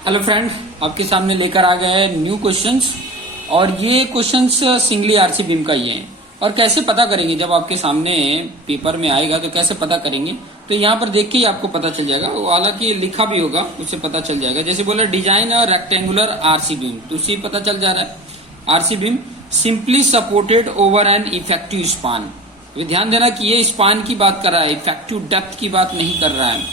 Hello friend, आपके सामने लेकर आ गए न्यू क्वेश्चंस। और ये क्वेश्चंस सिंगली आरसी बीम का ही है। और कैसे पता करेंगे, जब आपके सामने पेपर में आएगा तो कैसे पता करेंगे, तो यहाँ पर देख के ही आपको पता चल जाएगा। हालांकि लिखा भी होगा, उससे पता चल जाएगा। जैसे बोला डिजाइन और रेक्टेंगुलर आरसी बीम, तो उससे पता चल जा रहा है RC beam simply supported over an effective span. तो ध्यान देना कि ये स्पान की बात कर रहा है, इफेक्टिव डेप्थ की बात नहीं कर रहा है।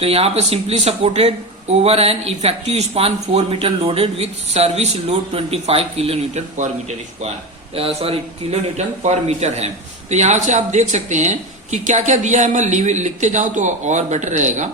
तो यहाँ पे simply supported over an effective span 4 metre loaded with service load 25 kilometre per metre square, sorry kilometre per metre है। तो यहाँ से आप देख सकते हैं कि क्या क्या दिया है। मैं लिखते जाऊं तो और बेटर रहेगा।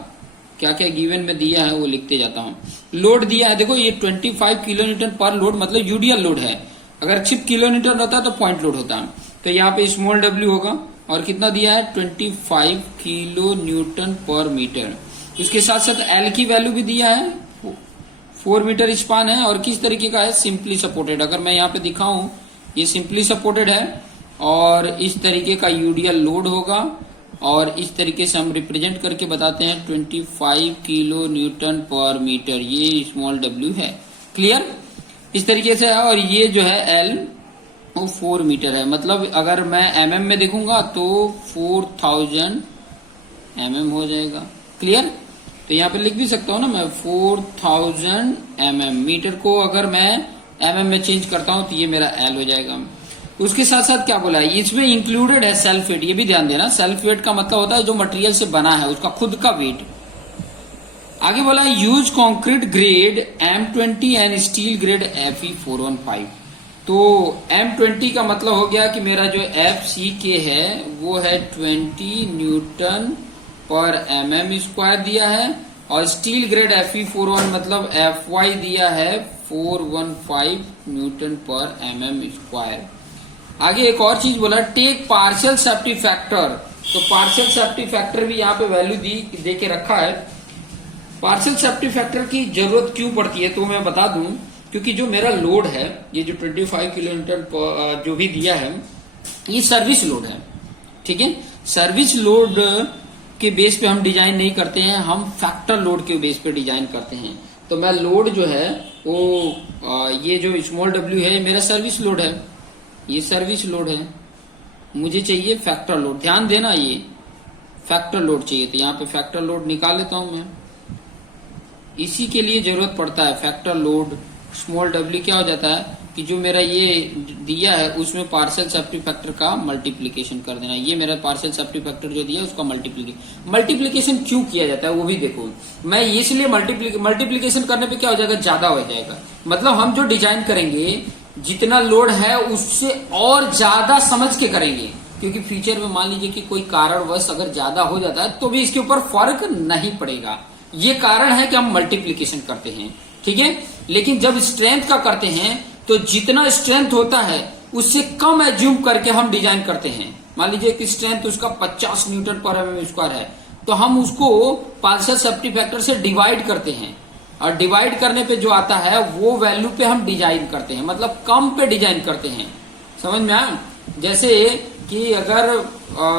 क्या क्या गिवन में दिया है वो लिखते जाता हूँ। लोड दिया है, देखो ये 25 किलोमीटर पर लोड मतलब यूडीएल लोड है। अगर सिर्फ किलोमीटर रहता तो पॉइंट लोड होता। तो यहाँ पे स्मॉल डब्ल्यू होगा और कितना दिया है 25 किलो न्यूटन पर मीटर। इसके साथ साथ एल की वैल्यू भी दिया है, 4 मीटर स्पान है और किस तरीके का है, सिंपली सपोर्टेड। अगर मैं यहाँ पे दिखाऊं, ये सिंपली सपोर्टेड है और इस तरीके का यूडीएल लोड होगा और इस तरीके से हम रिप्रेजेंट करके बताते हैं 25 किलो न्यूटन पर मीटर। ये स्मॉल डब्ल्यू है, क्लियर इस तरीके से है। और ये जो है एल वो 4 मीटर है। मतलब अगर मैं एमएम में देखूंगा तो 4000 एमएम हो जाएगा, क्लियर। तो यहाँ पे लिख भी सकता हूँ ना मैं 4000 mm। मीटर को अगर मैं mm में चेंज करता हूँ तो ये मेरा L हो जाएगा। उसके साथ साथ क्या बोला है, इसमें इंक्लूडेड है सेल्फ वेट। ये भी ध्यान देना, सेल्फ वेट का मतलब होता है जो मटेरियल से बना है उसका खुद का वेट। आगे बोला है use concrete grade M20 and steel grade Fe415। तो M20 का मतलब हो गया कि मेरा जो FCK है वो है 20 न्यूटन पर mm स्क्वायर दिया है और स्टील ग्रेड Fe41 मतलब Fy दिया है 415 न्यूटन पर mm स्क्वायर। आगे एक और चीज बोला टेक पार्शियल सेफ्टी फैक्टर। तो पार्शियल सेफ्टी फैक्टर भी यहाँ पे वैल्यू दे के रखा है। पार्शियल सेफ्टी फैक्टर की जरूरत क्यों पड़ती है तो मैं बता दूं, क्योंकि जो मेरा लोड है ये जो 25 किलोमीटर जो भी दिया है ये सर्विस लोड है, ठीक है। सर्विस लोड के बेस पे हम डिजाइन नहीं करते हैं, हम फैक्टर लोड के बेस पे डिजाइन करते हैं। तो मैं लोड जो है वो ये जो स्मॉल डब्ल्यू है मेरा सर्विस लोड है, ये सर्विस लोड है। मुझे चाहिए फैक्टर लोड, ध्यान देना ये फैक्टर लोड चाहिए। तो यहाँ पे फैक्टर लोड निकाल लेता हूं मैं। इसी के लिए जरूरत पड़ता है फैक्टर लोड। स्मॉल डब्ल्यू क्या हो जाता है कि जो मेरा ये दिया है उसमें पार्शियल सेफ्टी फैक्टर का मल्टीप्लिकेशन कर देना। ये मेरा पार्शियल सेफ्टी फैक्टर जो दिया है उसका मल्टीप्लिकेशन क्यों किया जाता है वो भी देखो। मैं इसलिए मल्टीप्लिकेशन करने पे क्या हो जाएगा, ज्यादा हो जाएगा। मतलब हम जो डिजाइन करेंगे जितना लोड है उससे और ज्यादा समझ के करेंगे, क्योंकि फ्यूचर में मान लीजिए कि कोई कारणवश अगर ज्यादा हो जाता है तो भी इसके ऊपर फर्क नहीं पड़ेगा। ये कारण है कि हम मल्टीप्लिकेशन करते हैं, ठीक है। लेकिन जब स्ट्रेंथ का करते हैं तो जितना स्ट्रेंथ होता है उससे कम एज्यूम करके हम डिजाइन करते हैं। मान लीजिए कि स्ट्रेंथ उसका 50 न्यूटन पर mm स्क्वायर है तो हम उसको पार्शियल सेफ्टी फैक्टर से डिवाइड करते हैं और डिवाइड करने पे जो आता है वो वैल्यू पे हम डिजाइन करते हैं, मतलब कम पे डिजाइन करते हैं। समझ में आया। जैसे कि अगर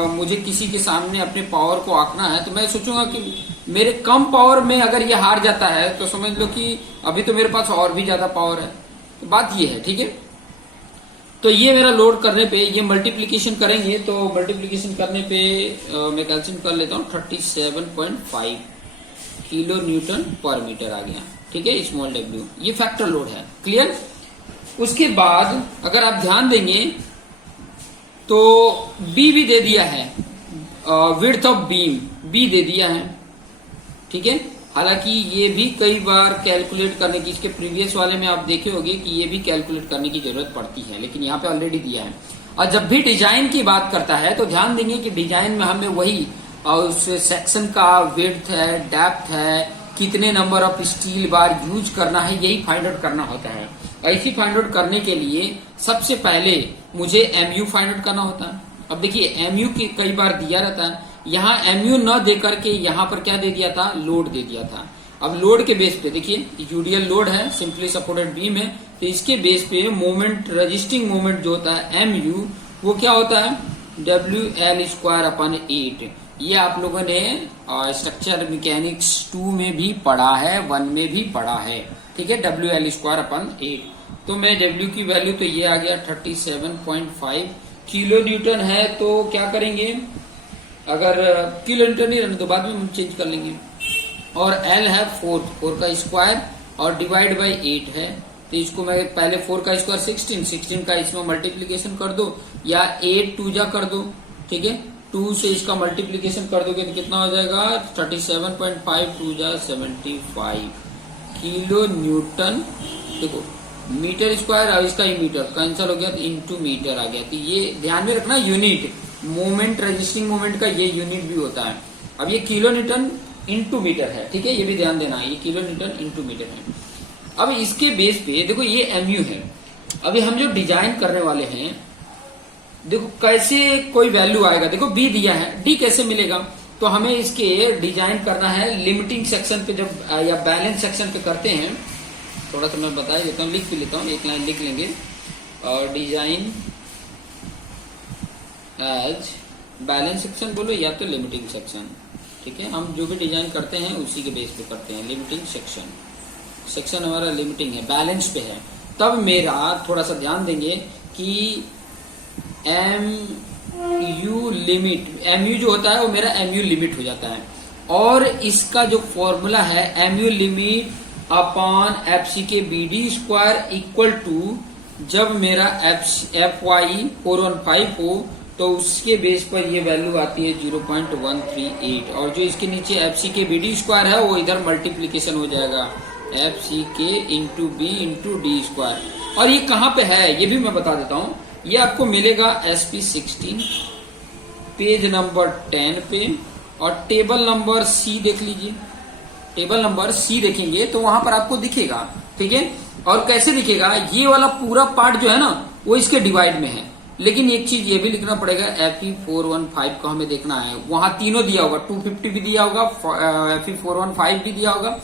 मुझे किसी के सामने अपने पावर को आंकना है तो मैं सोचूंगा कि मेरे कम पावर में अगर ये हार जाता है तो समझ लो कि अभी तो मेरे पास और भी ज्यादा पावर है। तो बात ये है, ठीक है। तो ये मेरा लोड करने पे ये मल्टीप्लिकेशन करेंगे तो मल्टीप्लिकेशन करने पे मैं कैल्कुलेशन कर लेता हूँ 37.5 किलो न्यूटन पर मीटर आ गया, ठीक है। स्मॉल डब्ल्यू ये फैक्टर लोड है, क्लियर। उसके बाद अगर आप ध्यान देंगे तो बी भी दे दिया है, विड्थ ऑफ बीम बी दे दिया है, ठीक है। हालांकि ये भी कई बार कैलकुलेट करने की, इसके प्रीवियस वाले में आप देखे होंगे कि ये भी कैलकुलेट करने की जरूरत पड़ती है, लेकिन यहाँ पे ऑलरेडी दिया है। और जब भी डिजाइन की बात करता है तो ध्यान देंगे कि डिजाइन में हमें वही उस सेक्शन का विड्थ है, डेप्थ है, कितने number of steel bar use करना है, यही फाइंड आउट करना होता है। ऐसी फाइंड आउट करने के लिए सबसे पहले मुझे एमयू फाइंड आउट करना होता है। अब देखिए एमयू की कई बार दिया रहता है, यहाँ एमयू न दे करके यहाँ पर क्या दे दिया था, लोड दे दिया था। अब लोड के बेस पे देखिए यूडीएल लोड है, सिंपली सपोर्टेड बीम है, तो इसके बेस पे मोमेंट, रजिस्टिंग मोमेंट जो होता है एमयू वो क्या होता है WL² अपॉन 8। ये आप लोगों ने स्ट्रक्चर मैकेनिक्स 2 में भी पढ़ा है, 1 में भी पढ़ा है। ठीक है, WL²/8। तो मैं W की वैल्यू तो ये आ गया 37.5 किलो न्यूटन है। तो क्या करेंगे, अगर किलो न्यूटन ही रहने तो बाद में हम चेंज कर लेंगे। और L है 4 का स्क्वायर और डिवाइड बाय 8 है। तो इसको मैं पहले 4 का स्क्वायर 16 का इसमें मल्टीप्लीकेशन कर दो, या 8 2 जा कर दो। ठीक है, 2 से इसका मल्टीप्लीकेशन कर दोगे तो कितना हो जाएगा, 37.5 2 जा 75 किलो न्यूटन। देखो मीटर स्क्वायर और इसका ही मीटर कैंसिल हो गया तो इंटू मीटर आ गया। तो ये ध्यान में रखना, यूनिट मोमेंट, रजिस्टिंग मोमेंट का ये यूनिट भी होता है। अब ये किलो न्यूटन इंटू मीटर है। ठीक है, ये भी ध्यान देना, ये किलो न्यूटन इंटू मीटर है। अब इसके बेस पे देखो ये MU है। अभी हम जो डिजाइन करने वाले हैं, देखो कैसे कोई वैल्यू आएगा। देखो B दिया है, D कैसे मिलेगा। तो हमें इसके डिजाइन करना है लिमिटिंग सेक्शन पे, जब या बैलेंस सेक्शन पे करते हैं। थोड़ा सा मैं बता देता हूँ, लिख भी लेता हूँ, एक लाइन लिख लेंगे। और डिजाइन एज बैलेंस सेक्शन बोलो या तो लिमिटिंग सेक्शन। ठीक है, हम जो भी डिजाइन करते हैं उसी के बेस पे करते हैं। लिमिटिंग सेक्शन, सेक्शन हमारा लिमिटिंग है, बैलेंस पे है। तब मेरा थोड़ा सा ध्यान देंगे कि MU लिमिट, MU जो होता है वो मेरा MU लिमिट हो जाता है। और इसका जो फॉर्मूला है MU लिमिट अपॉन FC के BD² इक्वल टू, जब मेरा FY 415 हो तो उसके बेस पर ये वैल्यू आती है 0.138। और जो इसके नीचे FC के BD² है वो इधर मल्टीप्लीकेशन हो जाएगा FC के इंटू B इंटू D²। और ये कहाँ पे है ये भी मैं बता देता हूँ। ये आपको मिलेगा SP 16 पेज नंबर 10 पे। और टेबल नंबर C देख लीजिए, टेबल नंबर C देखेंगे तो वहां पर आपको दिखेगा। ठीक है, और कैसे दिखेगा, ये वाला पूरा पार्ट जो है ना वो इसके डिवाइड में है। लेकिन एक चीज ये भी लिखना पड़ेगा, FE 415 को हमें देखना है। वहां तीनों दिया होगा, 250 भी दिया होगा, FE 415 भी दिया होगा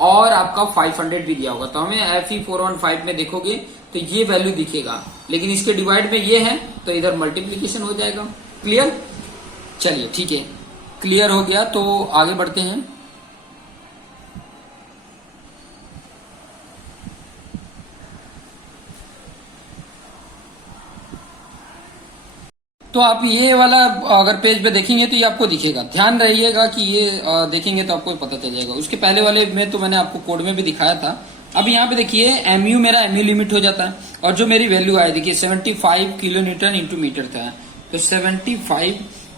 और आपका 500 भी दिया होगा। तो हमें FE 415 में देखोगे तो ये वैल्यू दिखेगा, लेकिन इसके डिवाइड में ये है तो इधर मल्टीप्लीकेशन हो जाएगा। क्लियर, चलिए ठीक है, क्लियर हो गया तो आगे बढ़ते हैं। तो आप ये वाला अगर पेज पे देखेंगे तो ये आपको दिखेगा। ध्यान रहिएगा कि ये देखेंगे तो आपको पता चल जाएगा। उसके पहले वाले में तो मैंने आपको कोड में भी दिखाया था। अब यहाँ पे देखिए MU मेरा MU लिमिट हो जाता है और जो मेरी वैल्यू आई देखिए 75 किलो न्यूटन इंटू मीटर था। तो 75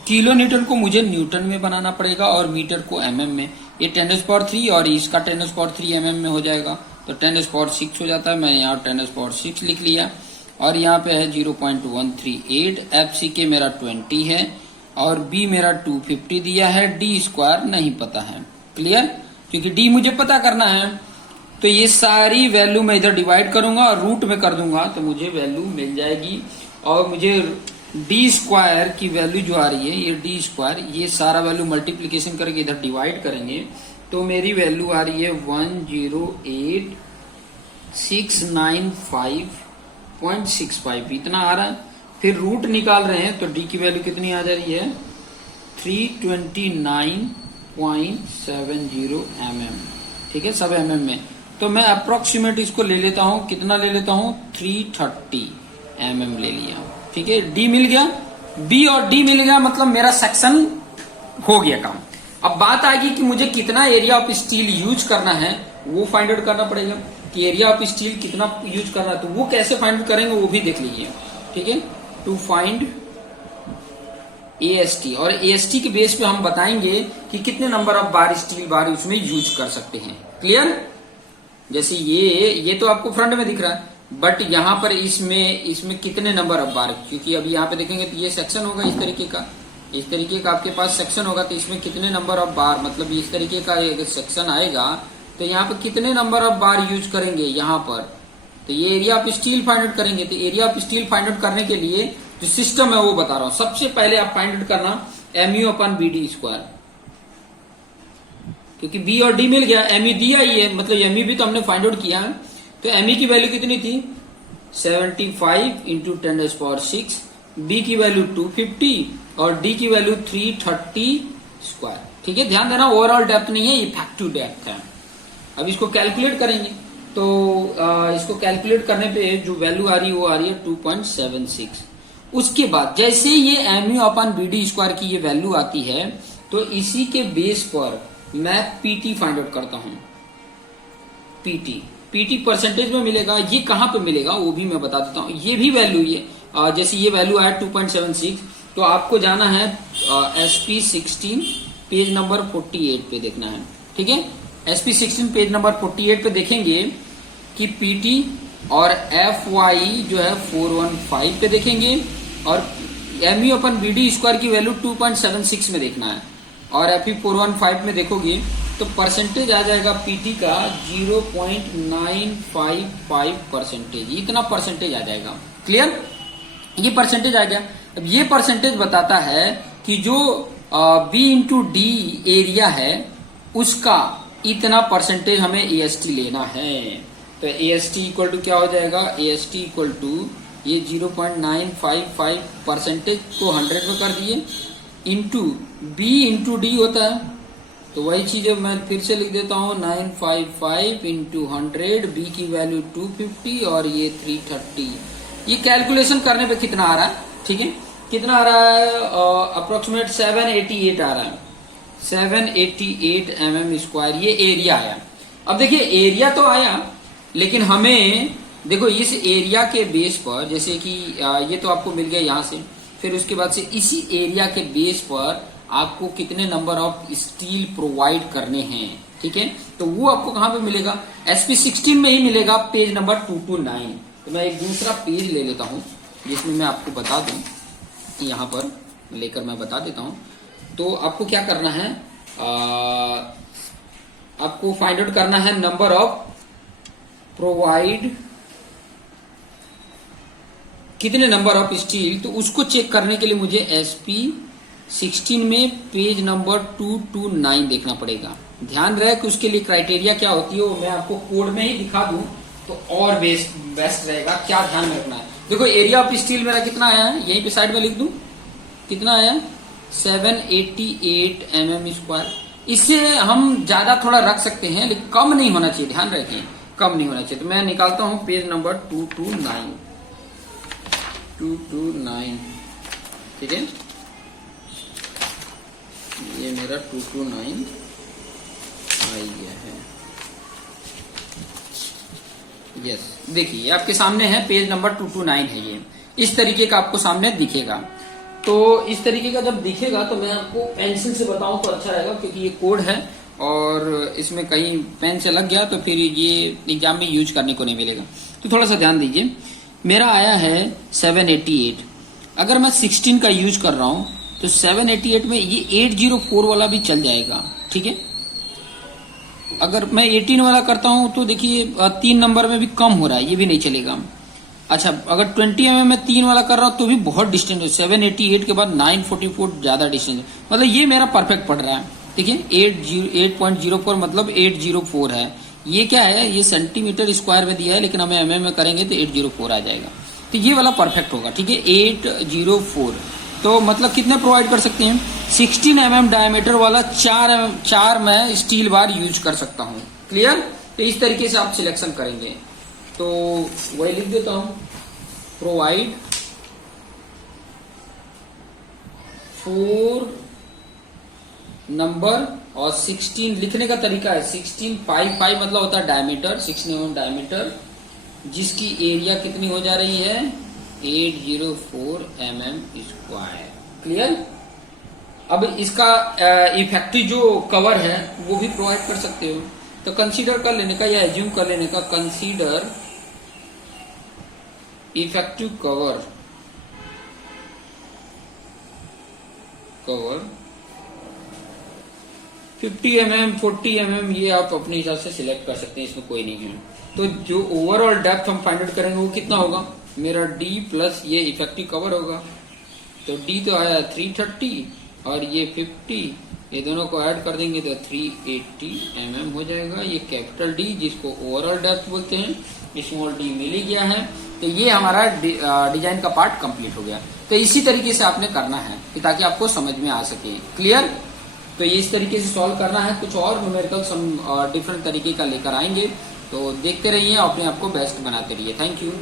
किलो न्यूटन को मुझे न्यूटन में बनाना पड़ेगा और मीटर को mm में। ये 10⁻³ और इसका 10⁻³ mm में हो जाएगा तो 10⁻6 हो जाता है। मैंने यहाँ 10⁻6 लिख लिया और यहाँ पे है 0.138। FC के मेरा 20 है और B मेरा 250 दिया है। D² नहीं पता है। क्लियर, क्योंकि D मुझे पता करना है। तो ये सारी वैल्यू मैं इधर डिवाइड करूंगा और रूट में कर दूंगा तो मुझे वैल्यू मिल जाएगी। और मुझे D² की वैल्यू जो आ रही है ये D², ये सारा वैल्यू मल्टीप्लीकेशन करके इधर डिवाइड करेंगे तो मेरी वैल्यू आ रही है 108,695.65 इतना आ रहा है। फिर रूट निकाल रहे हैं तो D की वैल्यू कितनी आ जा रही है 329.70 mm। ठीक है, सब mm में। तो मैं अप्रोक्सीमेट इसको ले लेता हूं, कितना ले लेता हूं 330 mm ले लिया। ठीक है, D मिल गया, B और D मिल गया, मतलब मेरा सेक्शन हो गया काम। अब बात आएगी कि मुझे कितना एरिया ऑफ स्टील यूज करना है वो फाइंड आउट करना पड़ेगा कि एरिया ऑफ स्टील कितना यूज करना है। तो वो कैसे फाइंड आउट करेंगे वो भी देख लीजिए। ठीक है, टू फाइंड AST और AST के बेस पे हम बताएंगे कि कितने number of bar steel bar उसमें यूज कर सकते हैं। क्लियर, जैसे ये तो आपको फ्रंट में दिख रहा है बट यहाँ पर इसमें कितने नंबर ऑफ बार, क्योंकि अभी यहाँ पे देखेंगे तो ये सेक्शन होगा इस तरीके का आपके पास सेक्शन होगा तो इसमें कितने नंबर ऑफ बार, मतलब इस तरीके का सेक्शन आएगा तो यहाँ पे कितने नंबर ऑफ बार यूज करेंगे यहाँ पर। तो ये area of steel find out करेंगे। तो area of steel find out करने के लिए जो सिस्टम है वो बता रहा हूं। सबसे पहले आप फाइंड आउट करना MU/BD², क्योंकि B और D मिल गया, MU दिया ही है, मतलब MU भी तो हमने फाइंड आउट किया है। तो MU की वैल्यू कितनी थी 75 इंटू 10⁻⁶, B की वैल्यू 250 और D की वैल्यू 330 स्क्वायर। ठीक है, ध्यान देना ओवरऑल डेप्थ नहीं है, इफेक्टिव डेप्थ है। अब इसको कैलकुलेट करेंगे तो इसको कैलकुलेट करने पे जो वैल्यू आ रही है वो आ रही है 2.76। उसके बाद जैसे ये MU अपॉन BD स्क्वायर की ये वैल्यू आती है तो इसी के बेस पर मैं PT फाइंड आउट करता हूं। PT परसेंटेज में मिलेगा, ये कहां पे मिलेगा वो भी मैं बता देता हूं। ये भी वैल्यू है, जैसे ये वैल्यू आया 2.76 तो आपको जाना है SP16 पेज नंबर 48 पे देखना है। ठीक है, SP16 पेज नंबर 48 पे देखेंगे कि PT और FY जो है 415 पे देखेंगे और MU अपन BD स्क्वायर की वैल्यू 2.76 में देखना है और FE 415 में देखोगे तो परसेंटेज आ जाएगा PT का 0.955%। इतना परसेंटेज आ जाएगा। क्लियर, ये परसेंटेज आ गया। अब ये परसेंटेज बताता है कि जो B इंटू D एरिया है उसका इतना परसेंटेज हमें AST लेना है। तो AST इक्वल टू क्या हो जाएगा, AST इक्वल टू ये 0.955% को 100 में कर दिए इंटू B इंटू D होता है तो वही चीज मैं फिर से लिख देता हूँ 955 इंटू 100, B की वैल्यू 250 और ये 330। ये कैलकुलेशन करने पे कितना आ रहा है, ठीक है, कितना आ रहा है, अप्रोक्सीमेट 788 आ रहा है, 788 mm स्क्वायर ये एरिया आया। अब देखिए एरिया तो आया लेकिन हमें देखो इस एरिया के बेस पर जैसे कि ये तो आपको मिल गया यहाँ से, फिर उसके बाद से इसी एरिया के बेस पर आपको कितने नंबर ऑफ स्टील प्रोवाइड करने हैं। ठीक है, तो वो आपको कहां पे मिलेगा, SP16 में ही मिलेगा, पेज नंबर 229। तो मैं एक दूसरा पेज ले लेता हूं जिसमें मैं आपको बता दूं, यहां पर लेकर मैं बता देता हूं। तो आपको क्या करना है, आपको फाइंड आउट करना है नंबर ऑफ प्रोवाइड, कितने नंबर ऑफ स्टील, तो उसको चेक करने के लिए मुझे SP16 में पेज नंबर 229 देखना पड़ेगा। ध्यान रहे कि उसके लिए क्राइटेरिया क्या होती है वो मैं आपको कोड में ही दिखा दूं तो और बेस्ट रहेगा। क्या ध्यान में रखना है, देखो एरिया ऑफ स्टील मेरा कितना आया है, यहीं पे साइड में लिख दूं कितना आया, 788 mm स्क्वायर। इससे हम ज्यादा थोड़ा रख सकते हैं लेकिन कम नहीं होना चाहिए, ध्यान रखिए कम नहीं होना चाहिए। तो मैं निकालता हूं पेज नंबर 229, ठीक है, ये मेरा 229 आ गया है। यस, देखिए आपके सामने है पेज नंबर 229 है, ये इस तरीके का आपको सामने दिखेगा। तो इस तरीके का जब दिखेगा तो मैं आपको पेंसिल से बताऊं तो अच्छा रहेगा क्योंकि ये कोड है और इसमें कहीं पेन से लग गया तो फिर ये एग्जाम में यूज करने को नहीं मिलेगा। तो थोड़ा सा ध्यान दीजिए, मेरा आया है 788, अगर मैं 16 का यूज कर रहा हूं तो 788 में ये 804 वाला भी चल जाएगा। ठीक है, अगर मैं 18 वाला करता हूं तो देखिए 3 नंबर में भी कम हो रहा है, ये भी नहीं चलेगा। अच्छा, अगर 20 mm में 3 वाला कर रहा हूं तो भी बहुत डिस्टेंस है, 788 के बाद 944 ज्यादा डिस्टेंस है, मतलब ये मेरा परफेक्ट पड़ रहा है। ठीक है, 8.04 मतलब 804 है। ये क्या है, ये सेंटीमीटर स्क्वायर में दिया है लेकिन हमें mm में करेंगे तो 804 आ जाएगा। तो ये वाला परफेक्ट होगा। ठीक है, 804 तो मतलब कितने प्रोवाइड कर सकते हैं, 16 mm डायमीटर वाला 4 मैं स्टील बार यूज कर सकता हूं। क्लियर, तो इस तरीके से आप सिलेक्शन करेंगे। तो वही लिख देता हूं, प्रोवाइड 4 नंबर और 16 लिखने का तरीका है 1655 मतलब होता है डायमीटर, 16 mm डायमीटर, जिसकी एरिया कितनी हो जा रही है 804 mm स्क्वायर। क्लियर, अब इसका इफेक्टिव जो कवर है वो भी प्रोवाइड कर सकते हो। तो कंसीडर कर लेने का या एज्यूम कर लेने का, consider effective cover 50 mm 40 mm ये आप अपने हिसाब से सिलेक्ट कर सकते हैं, इसमें कोई नहीं है। तो जो ओवरऑल डेप्थ हम फाइंड आउट करेंगे वो कितना होगा, मेरा D प्लस ये इफेक्टिव कवर होगा। तो D तो आया 330 और ये 50, ये दोनों को ऐड कर देंगे तो 380 mm हो जाएगा। ये कैपिटल D जिसको ओवरऑल डेप्थ बोलते हैं, स्मॉल d मिल ही गया है। तो ये हमारा डिजाइन का पार्ट कंप्लीट हो गया। तो इसी तरीके से आपने करना है कि ताकि आपको समझ में आ सके। क्लियर, तो ये इस तरीके से सॉल्व करना है। कुछ और न्यूमेरिकल्स हम डिफरेंट तरीके का लेकर आएंगे, तो देखते रहिए, अपने आप को बेस्ट बनाते रहिए। Thank you.